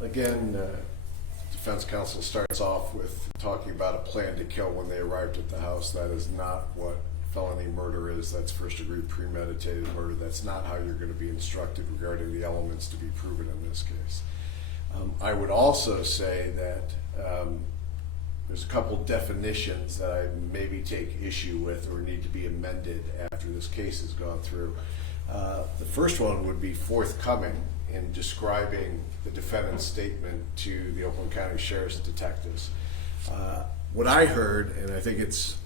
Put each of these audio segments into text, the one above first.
Again, defense counsel starts off with talking about a plan to kill when they arrived at the house. That is not what felony murder is. That's first-degree premeditated murder. That's not how you're going to be instructed regarding the elements to be proven in this case. I would also say that there's a couple definitions that I maybe take issue with or need to be amended after this case has gone through. The first one would be forthcoming in describing the defendant's statement to the Oakland County Sheriff's detectives. What I heard, and I think it's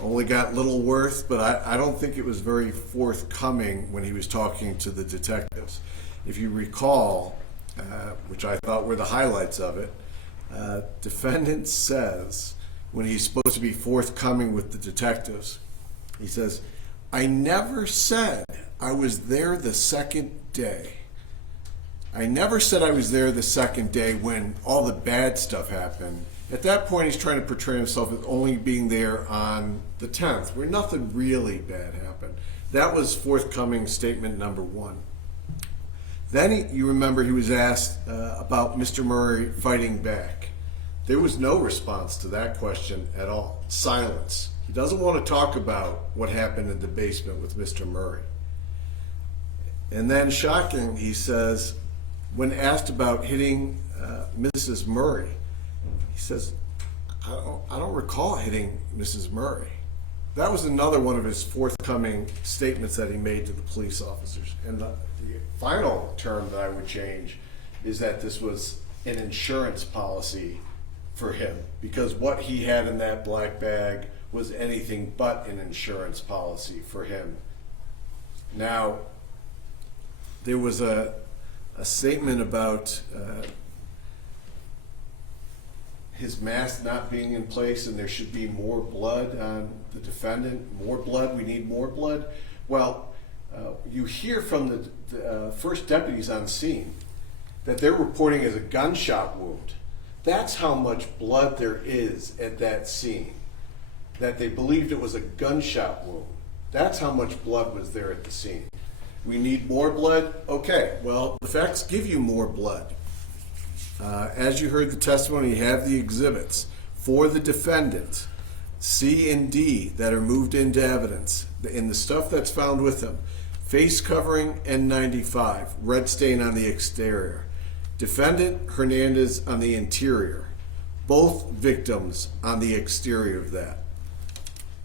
only got little worth, but I don't think it was very forthcoming when he was talking to the detectives. If you recall, which I thought were the highlights of it, defendant says, when he's supposed to be forthcoming with the detectives, he says, "I never said I was there the second day. I never said I was there the second day when all the bad stuff happened." At that point, he's trying to portray himself as only being there on the 10th, where nothing really bad happened. That was forthcoming statement number one. Then you remember he was asked about Mr. Murray fighting back. There was no response to that question at all. Silence. He doesn't want to talk about what happened in the basement with Mr. Murray. And then, shocking, he says, when asked about hitting Mrs. Murray, he says, I don't recall hitting Mrs. Murray. That was another one of his forthcoming statements that he made to the police officers. And the final term that I would change is that this was an insurance policy for him, because what he had in that black bag was anything but an insurance policy for him. Now, there was a statement about his mask not being in place and there should be more blood on the defendant. More blood, we need more blood. Well, you hear from the first deputies on scene that they're reporting as a gunshot wound. That's how much blood there is at that scene, that they believed it was a gunshot wound. That's how much blood was there at the scene. We need more blood? Okay, well, the facts give you more blood. As you heard the testimony, you have the exhibits for the defendant, C and D, that are moved into evidence. In the stuff that's found with him, face covering N95, red stain on the exterior. Defendant Hernandez on the interior. Both victims on the exterior of that.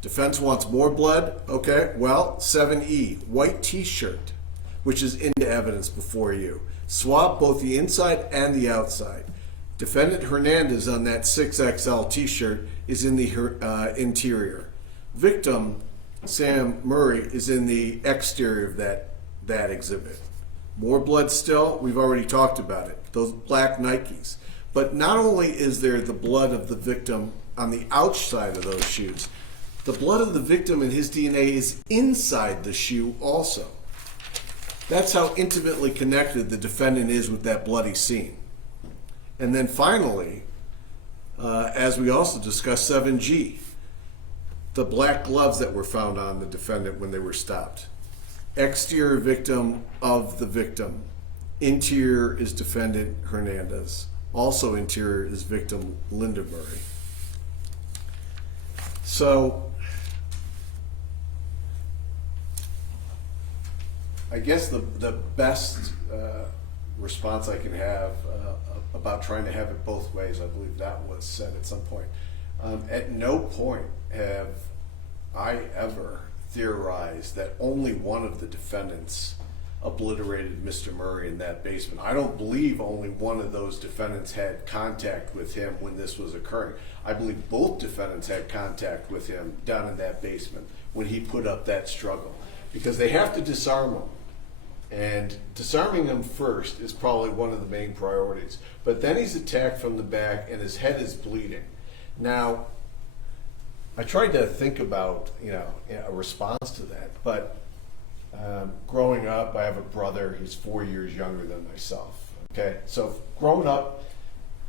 Defense wants more blood? Okay, well, 7E, white t-shirt, which is into evidence before you. Swab both the inside and the outside. Defendant Hernandez on that 6XL t-shirt is in the interior. Victim Sam Murray is in the exterior of that exhibit. More blood still? We've already talked about it. Those black Nikes. But not only is there the blood of the victim on the outside of those shoes, the blood of the victim and his DNA is inside the shoe also. That's how intimately connected the defendant is with that bloody scene. And then finally, as we also discussed, 7G, the black gloves that were found on the defendant when they were stopped. Exterior victim of the victim. Interior is defendant Hernandez. Also interior is victim Linda Murray. So, I guess the best response I can have about trying to have it both ways, I believe that was said at some point. At no point have I ever theorized that only one of the defendants obliterated Mr. Murray in that basement. I don't believe only one of those defendants had contact with him when this was occurring. I believe both defendants had contact with him down in that basement when he put up that struggle, because they have to disarm him. And disarming him first is probably one of the main priorities. But then he's attacked from the back and his head is bleeding. Now, I tried to think about, a response to that. But growing up, I have a brother. He's 4 years younger than myself. Okay, so growing up,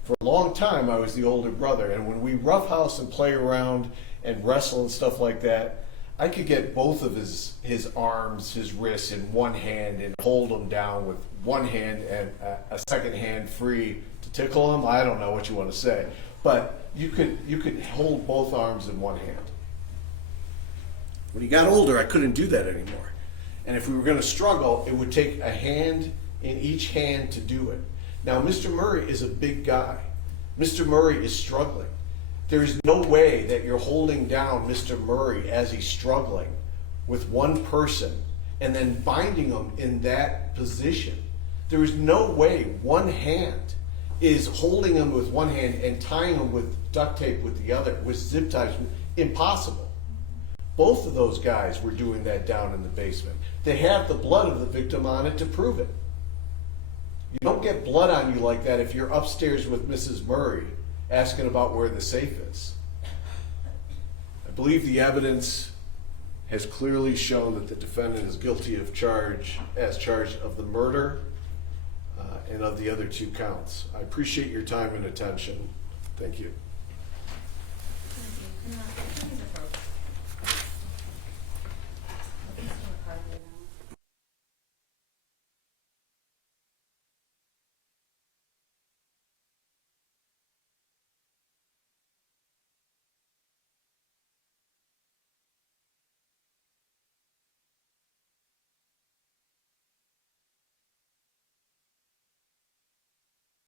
for a long time, I was the older brother. And when we roughhouse and play around and wrestle and stuff like that, I could get both of his arms, his wrists in one hand and hold him down with one hand and a second hand free to tickle him. I don't know what you want to say, but you could hold both arms in one hand. When he got older, I couldn't do that anymore. And if we were going to struggle, it would take a hand in each hand to do it. Now, Mr. Murray is a big guy. Mr. Murray is struggling. There is no way that you're holding down Mr. Murray as he's struggling with one person and then binding him in that position. There is no way one hand is holding him with one hand and tying him with duct tape with the other, with zip ties. Impossible. Both of those guys were doing that down in the basement. They have the blood of the victim on it to prove it. You don't get blood on you like that if you're upstairs with Mrs. Murray asking about where the safe is. I believe the evidence has clearly shown that the defendant is guilty of charged of the murder and of the other 2 counts. I appreciate your time and attention. Thank you. Thank you.